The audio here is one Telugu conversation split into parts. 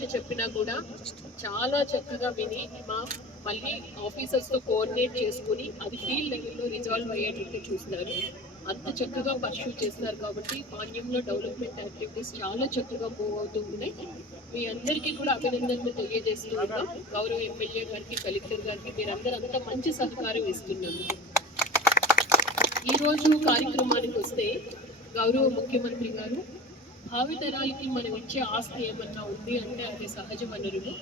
వచ్చి చెప్పినా కూడా చాలా చక్కగా విని మళ్ళీ ఆఫీసర్స్తో కోఆర్డినేట్ చేసుకుని అది ఫీల్డ్ లెవెల్లో రిజాల్వ్ అయ్యేటట్టు చూస్తున్నారు. అంత చక్కగా పర్సూ చేస్తున్నారు కాబట్టి పాణ్యంలో డెవలప్మెంట్ యాక్టివిటీస్ చాలా చక్కగా మూవ్ అవుతూ ఉన్నాయి. మీ అందరికీ కూడా అభినందనలు తెలియజేస్తూ ఉన్నాం. గౌరవ ఎమ్మెల్యే గారికి, కలెక్టర్ గారికి మీరందరూ అంత మంచి సహకారం ఇస్తున్నాము. ఈరోజు కార్యక్రమానికి వస్తే గౌరవ ముఖ్యమంత్రి గారు భావితరాలకి మనం ఇచ్చే ఆస్తి ఏమన్నా ఉంది అంటే అది సహజ వనరులు.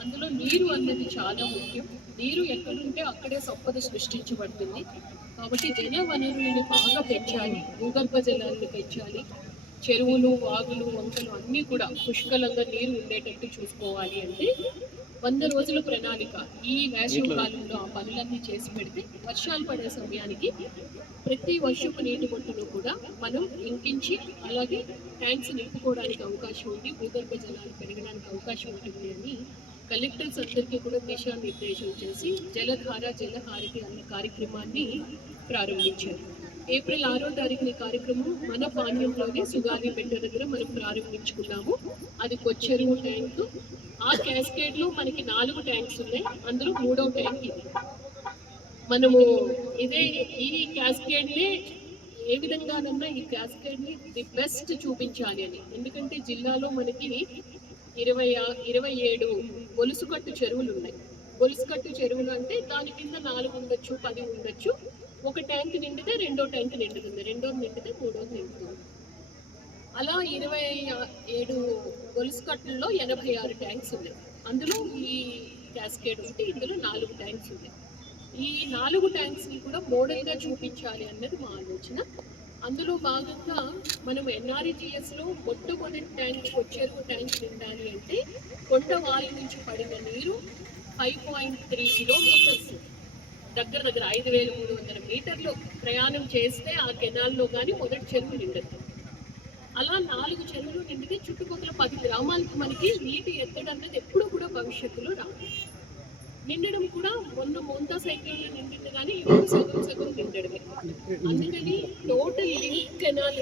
అందులో నీరు అన్నది చాలా ముఖ్యం. నీరు ఎక్కడుంటే అక్కడే సంపద సృష్టించబడుతుంది. కాబట్టి జల వనరులను బాగా పెంచాలి, భూగర్భ జలాలను పెంచాలి, చెరువులు, వాగులు, వంకలు అన్నీ కూడా పుష్కలంగా నీరు ఉండేటట్టు చూసుకోవాలి. అంటే 100 రోజుల ప్రణాళిక ఈ వేసవి కాలంలో ఆ పనులన్నీ చేసి పెడితే వర్షాలు పడే సమయానికి ప్రతి వర్షపు నీటి బొట్టును కూడా మనం ఇంకించి అలాగే ట్యాంక్స్ నింపుకోవడానికి అవకాశం ఉంది, భూగర్భ జలాలు పెరగడానికి అవకాశం ఉంటుంది అని కలెక్టర్స్ అందరికీ కూడా దిశానిర్దేశం చేసి జలధార, జలహారతి అనే కార్యక్రమాన్ని ప్రారంభించారు. ఏప్రిల్ 6వ తారీఖున కార్యక్రమం మన పాణ్యంలోనే సుగాలిపేట దగ్గర మనం ప్రారంభించుకున్నాము. అది కొచ్చెరువు ట్యాంకు. ఆ క్యాస్కేడ్లో మనకి 4 ట్యాంక్స్ ఉన్నాయి. అందులో 3వ ట్యాంక్ ఇది. మనము ఈ క్యాస్కేడ్ని ఏ విధంగానన్నా ఈ క్యాస్కేడ్ని ది బెస్ట్ చూపించాలి అని. ఎందుకంటే జిల్లాలో మనకి 27 గొలుసుకట్టు చెరువులు ఉన్నాయి. గొలుసుకట్టు చెరువులు అంటే దాని కింద 4 ఉండొచ్చు, 10 ఉండొచ్చు. ఒక ట్యాంక్ నిండితే 2వ ట్యాంక్ నిండుతుంది, 2వ నిండితే 3వ నిండుతుంది. అలా 27 గొలుసు కట్టుల్లో 86 ట్యాంక్స్ ఉన్నాయి. అందులో ఈ క్యాస్కేడ్ ఉంటే ఇందులో 4 ట్యాంక్స్ ఉన్నాయి. ఈ 4 ట్యాంక్స్ని కూడా మోడల్గా చూపించాలి అన్నది మా ఆలోచన. అందులో భాగంగా మనం ఎన్ఆర్ఈజీఎస్లో మొట్టమొదటి ట్యాంక్ కొచ్చెరువు ట్యాంక్ నిండాలి అంటే కొండవాయి నుంచి పడిన నీరు 5.3 కిలోమీటర్స్ దగ్గర 5,300 మీటర్లు ప్రయాణం చేస్తే ఆ కెనాల్లో కానీ మొదటి చెరువు నిండదు. అలా 4 చెరువులు నిండితే చుట్టుపక్కల 10 గ్రామాలకు మనకి నీటి ఎత్తడం అన్నది ఎప్పుడూ కూడా భవిష్యత్తులో రాదు. నిండడం కూడా మొంతా సైకిల్లో నిండింది కానీ ఇప్పుడు సగం నిండడమే. అందుకని టోటల్ లింక్ కెనాల్